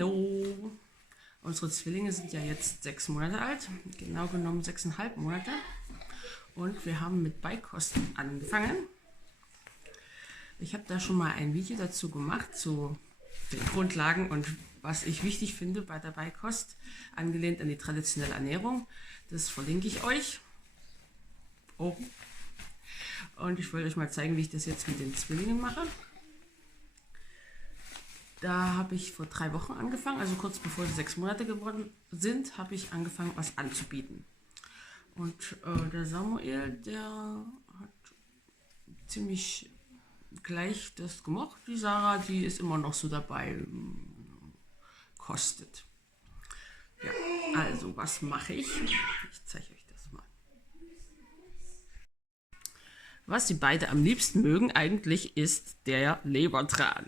Hallo! Unsere Zwillinge sind ja jetzt 6 Monate alt, genau genommen 6,5 Monate. Und wir haben mit Beikost angefangen. Ich habe da schon mal ein Video dazu gemacht, zu den Grundlagen und was ich wichtig finde bei der Beikost, angelehnt an die traditionelle Ernährung. Das verlinke ich euch oben. Und ich wollte euch mal zeigen, wie ich das jetzt mit den Zwillingen mache. Da habe ich vor 3 Wochen angefangen, also kurz bevor sie 6 Monate geworden sind, habe ich angefangen, was anzubieten. Und der Samuel, der hat ziemlich gleich das gemocht. Die Sarah, die ist immer noch so dabei, kostet. Ja, also was mache ich? Ich zeige euch das mal. Was sie beide am liebsten mögen eigentlich ist der Lebertran.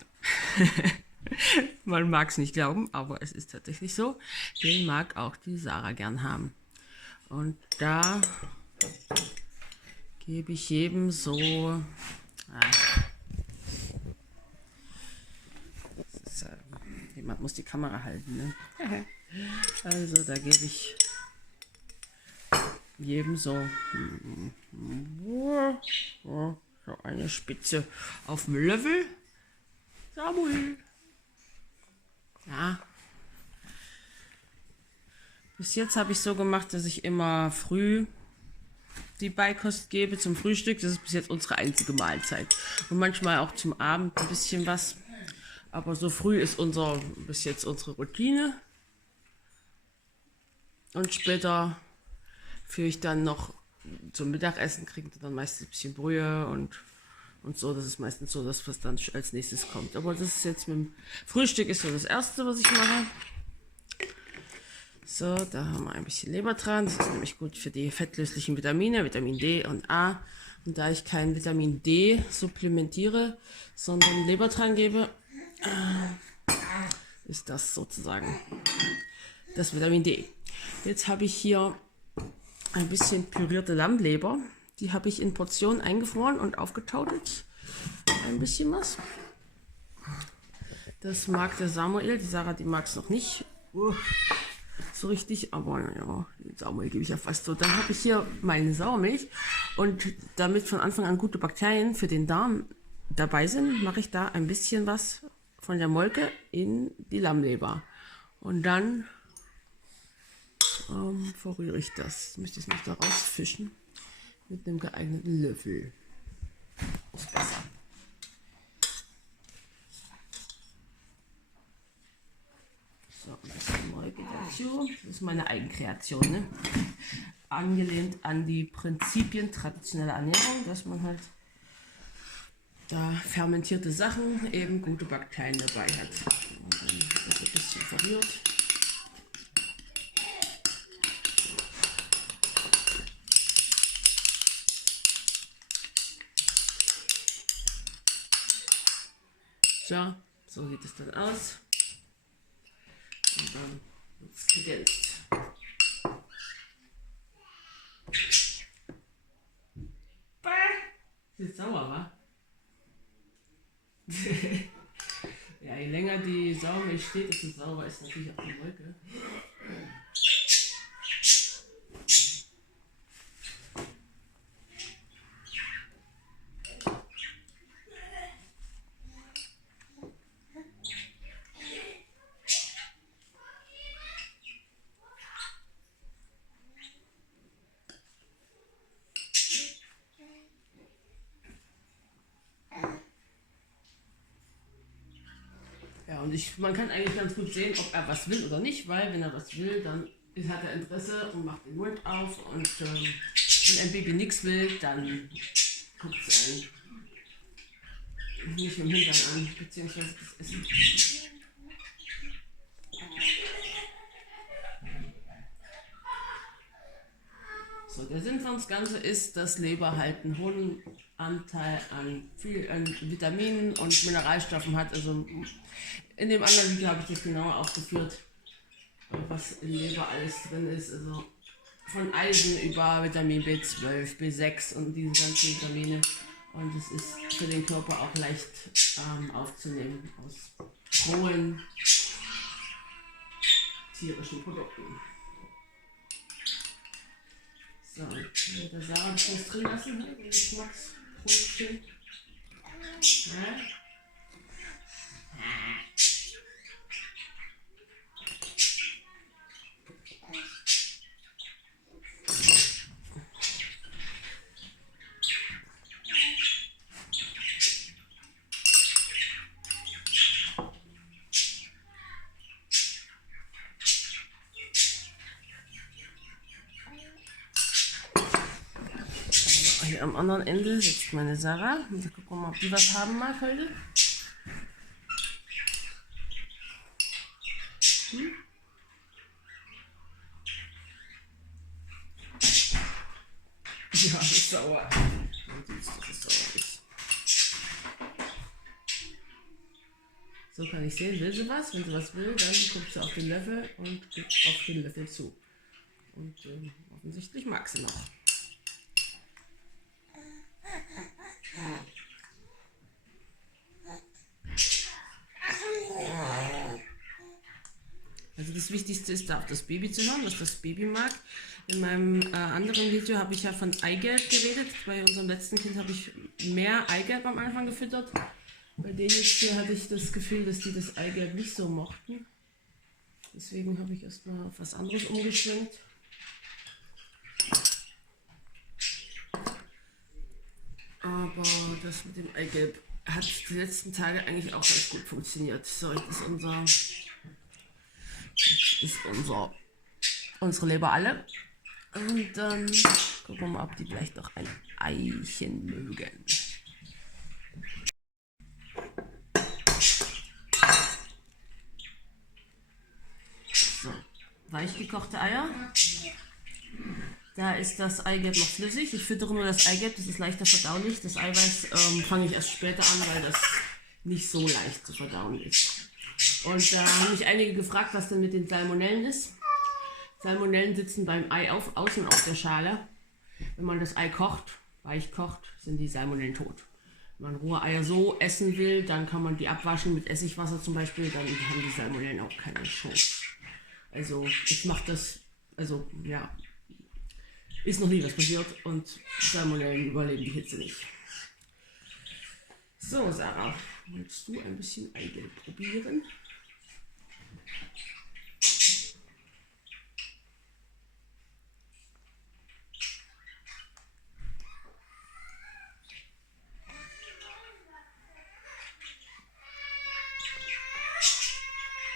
Man mag es nicht glauben, aber es ist tatsächlich so. Den mag auch die Sarah gern haben. Und da gebe ich jedem so... jemand muss die Kamera halten, ne? Also da gebe ich jedem so eine Spitze auf dem Löffel. Samuel. Ja. Bis jetzt habe ich so gemacht, dass ich immer früh die Beikost gebe zum Frühstück. Das ist bis jetzt unsere einzige Mahlzeit. Und manchmal auch zum Abend ein bisschen was. Aber so früh ist bis jetzt unsere Routine. Und später führe ich dann noch zum Mittagessen, kriegt dann meistens ein bisschen Brühe und so. Das ist meistens so, dass was dann als nächstes kommt. Aber das ist jetzt mit dem Frühstück ist so das Erste, was ich mache. So, da haben wir ein bisschen Lebertran. Das ist nämlich gut für die fettlöslichen Vitamine, Vitamin D und A. Und da ich kein Vitamin D supplementiere, sondern Lebertran gebe, ist das sozusagen das Vitamin D. Jetzt habe ich hier ein bisschen pürierte Lammleber. Die habe ich in Portionen eingefroren und aufgetaut. Ein bisschen was. Das mag der Samuel. Die Sarah, die mag es noch nicht so richtig. Aber ja, den Samuel gebe ich ja fast so. Dann habe ich hier meine Sauermilch. Und damit von Anfang an gute Bakterien für den Darm dabei sind, mache ich da ein bisschen was von der Molke in die Lammleber. Und dann verrühre ich das. Jetzt möchte ich es noch da rausfischen. Mit einem geeigneten Löffel. Ist besser. So, ein bisschen Molke dazu. Das ist meine Eigenkreation, ne? Angelehnt an die Prinzipien traditioneller Ernährung, dass man halt da fermentierte Sachen eben gute Bakterien dabei hat. Und dann wird das ein bisschen verrührt. Ja, so sieht es dann aus. Und dann wird es gedämpft. Ist sauer, wa? Ja, je länger die Sauermilch steht, desto saurer ist natürlich auch die Molke. Ja, und man kann eigentlich ganz gut sehen, ob er was will oder nicht, weil wenn er was will, dann hat er Interesse und macht den Mund auf. Und wenn ein Baby nichts will, dann guckt es einen nicht mit dem Hintern an, beziehungsweise das Essen. So, der Sinn von das Ganze ist, dass Leber halt einen hohen Anteil an Vitaminen und Mineralstoffen hat. Also in dem anderen Video habe ich das genauer aufgeführt, was in Leber alles drin ist. Also von Eisen über Vitamin B12, B6 und diese ganzen Vitamine. Und es ist für den Körper auch leicht aufzunehmen aus rohen tierischen Produkten. So, mit der Sarah das drin lassen, ne? Geschmacksbrötchen. Ja. Hier am anderen Ende sitzt meine Sarah. Mal gucken, ob die was haben mag heute. Ja, das ist sauer. Das ist sauer. So kann ich sehen, will sie was? Wenn sie was will, dann guckt sie auf den Löffel und gibt auf den Löffel zu. Und offensichtlich mag sie noch. Also das Wichtigste ist da auf das Baby zu hören, was das Baby mag. In meinem anderen Video habe ich ja von Eigelb geredet. Bei unserem letzten Kind habe ich mehr Eigelb am Anfang gefüttert. Bei denen jetzt hier hatte ich das Gefühl, dass die das Eigelb nicht so mochten. Deswegen habe ich erstmal auf was anderes umgeschwenkt. Aber das mit dem Eigelb hat die letzten Tage eigentlich auch ganz gut funktioniert. So, das ist unsere Leber-Alle. Und dann gucken wir mal, ob die vielleicht noch ein Eichen mögen. So, weich gekochte Eier. Da ist das Eigelb noch flüssig. Ich füttere nur das Eigelb, das ist leichter verdaulich. Das Eiweiß fange ich erst später an, weil das nicht so leicht zu verdauen ist. Und da haben mich einige gefragt, was denn mit den Salmonellen ist. Salmonellen sitzen beim Ei außen auf der Schale. Wenn man das Ei kocht, weich kocht, sind die Salmonellen tot. Wenn man rohe Eier so essen will, dann kann man die abwaschen mit Essigwasser zum Beispiel, dann haben die Salmonellen auch keine Chance. Also ich mache das, also ja, ist noch nie was passiert und Salmonellen überleben die Hitze nicht. So, Sarah, willst du ein bisschen Eigelb probieren?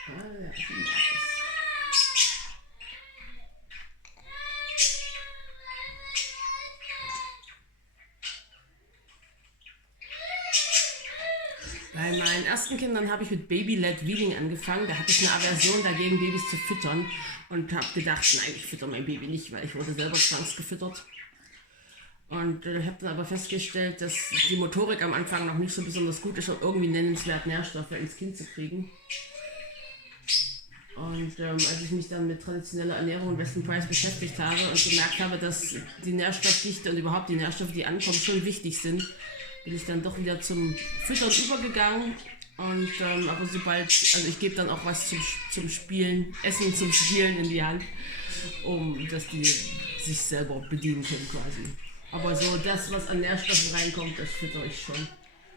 Ja, ich mag es. Bei meinen ersten Kindern habe ich mit Baby-led Weaning angefangen. Da hatte ich eine Aversion dagegen, Babys zu füttern. Und habe gedacht, nein, ich fütter mein Baby nicht, weil ich wurde selber zwangsgefüttert. Und ich habe dann aber festgestellt, dass die Motorik am Anfang noch nicht so besonders gut ist, um irgendwie nennenswert Nährstoffe ins Kind zu kriegen. Und als ich mich dann mit traditioneller Ernährung und Weston Price beschäftigt habe und gemerkt habe, dass die Nährstoffdichte und überhaupt die Nährstoffe, die ankommen, schon wichtig sind, bin ich dann doch wieder zum Füttern übergegangen. Und aber sobald, also ich gebe dann auch was zum Spielen, Essen zum Spielen in die Hand, dass die sich selber bedienen können quasi. Aber so das, was an Nährstoffen reinkommt, das fütter ich schon.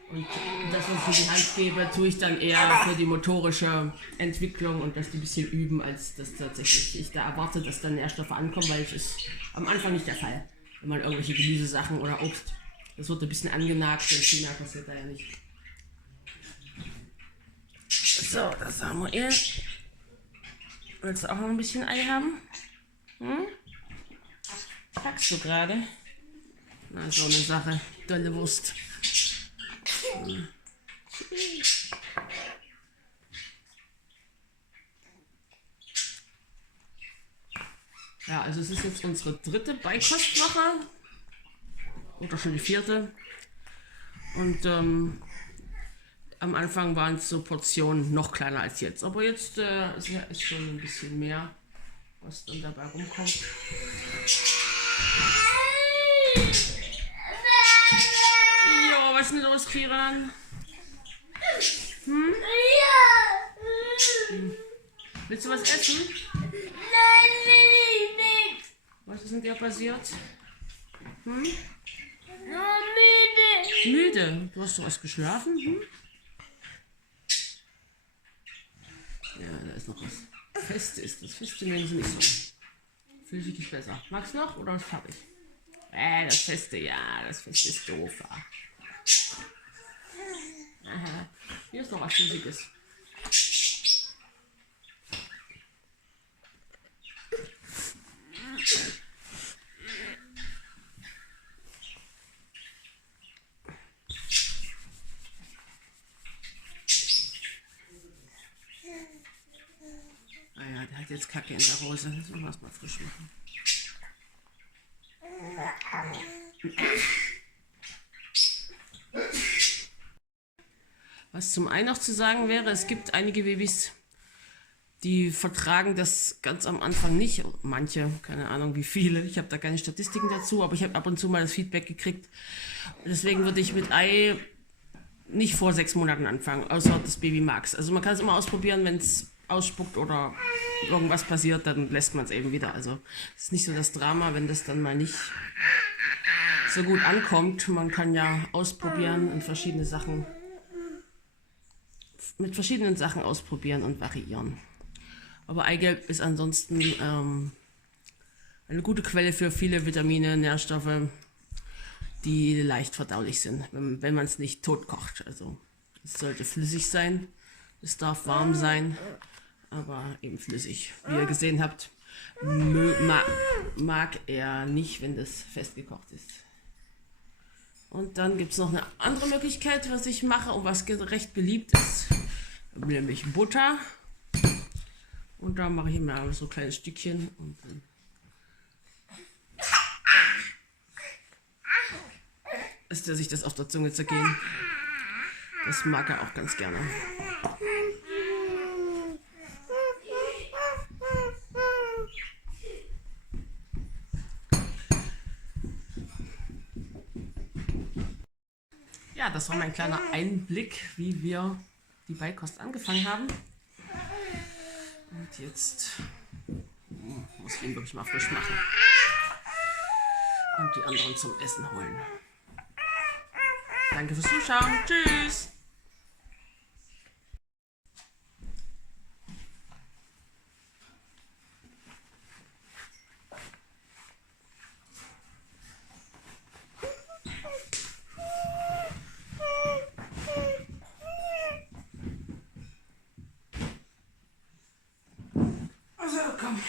Und das, was ich in die Hand gebe, tue ich dann eher für die motorische Entwicklung und dass die ein bisschen üben, als dass tatsächlich ich da erwarte, dass dann Nährstoffe ankommen, weil das ist am Anfang nicht der Fall. Wenn man irgendwelche Gemüsesachen oder Obst, das wird ein bisschen angenagt und viel mehr passiert da ja nicht. So, das haben wir eh. Willst du auch noch ein bisschen Ei haben? Hm? Packst du gerade? Na, so eine Sache. Dolle Wurst. Ja, also es ist jetzt unsere dritte Beikostwoche. Oder schon die vierte. Und am Anfang waren es so Portionen noch kleiner als jetzt. Aber jetzt ist schon ein bisschen mehr, was dann dabei rumkommt. Jo, was ist denn los, Kiran? Willst du was essen? will ich nicht. Was ist mit dir passiert? Hm? Nur müde. Müde? Du hast doch was geschlafen? Hm? Ja, da ist noch was. Feste ist das. Feste nehmen sie nicht so. Fühlt sich nicht besser. Magst du noch oder ist fertig? Das Feste, ja, das Feste ist doof. Aha. Hier ist noch was Flüssiges. Ah ja, der hat jetzt Kacke in der Hose. Das müssen wir erstmal frisch machen. Was zum einen noch zu sagen wäre, es gibt einige Babys, die vertragen das ganz am Anfang nicht. Manche, keine Ahnung wie viele. Ich habe da keine Statistiken dazu, aber ich habe ab und zu mal das Feedback gekriegt. Deswegen würde ich mit Ei nicht vor 6 Monaten anfangen, außer das Baby mag's. Also man kann es immer ausprobieren, wenn es ausspuckt oder irgendwas passiert, dann lässt man es eben wieder. Also es ist nicht so das Drama, wenn das dann mal nicht so gut ankommt. Man kann ja ausprobieren und mit verschiedenen Sachen ausprobieren und variieren. Aber Eigelb ist ansonsten eine gute Quelle für viele Vitamine, Nährstoffe, die leicht verdaulich sind, wenn man es nicht tot kocht. Also es sollte flüssig sein, es darf warm sein, aber eben flüssig. Wie ihr gesehen habt, mag er nicht, wenn das festgekocht ist. Und dann gibt es noch eine andere Möglichkeit, was ich mache und was recht beliebt ist, nämlich Butter. Und da mache ich immer so kleine Stückchen und dann lässt er sich das auf der Zunge zergehen. Das mag er auch ganz gerne. Ja, das war mein kleiner Einblick, wie wir die Beikost angefangen haben. Und jetzt muss ich ihn wirklich mal frisch machen und die anderen zum Essen holen. Danke fürs Zuschauen. Tschüss. Also komm.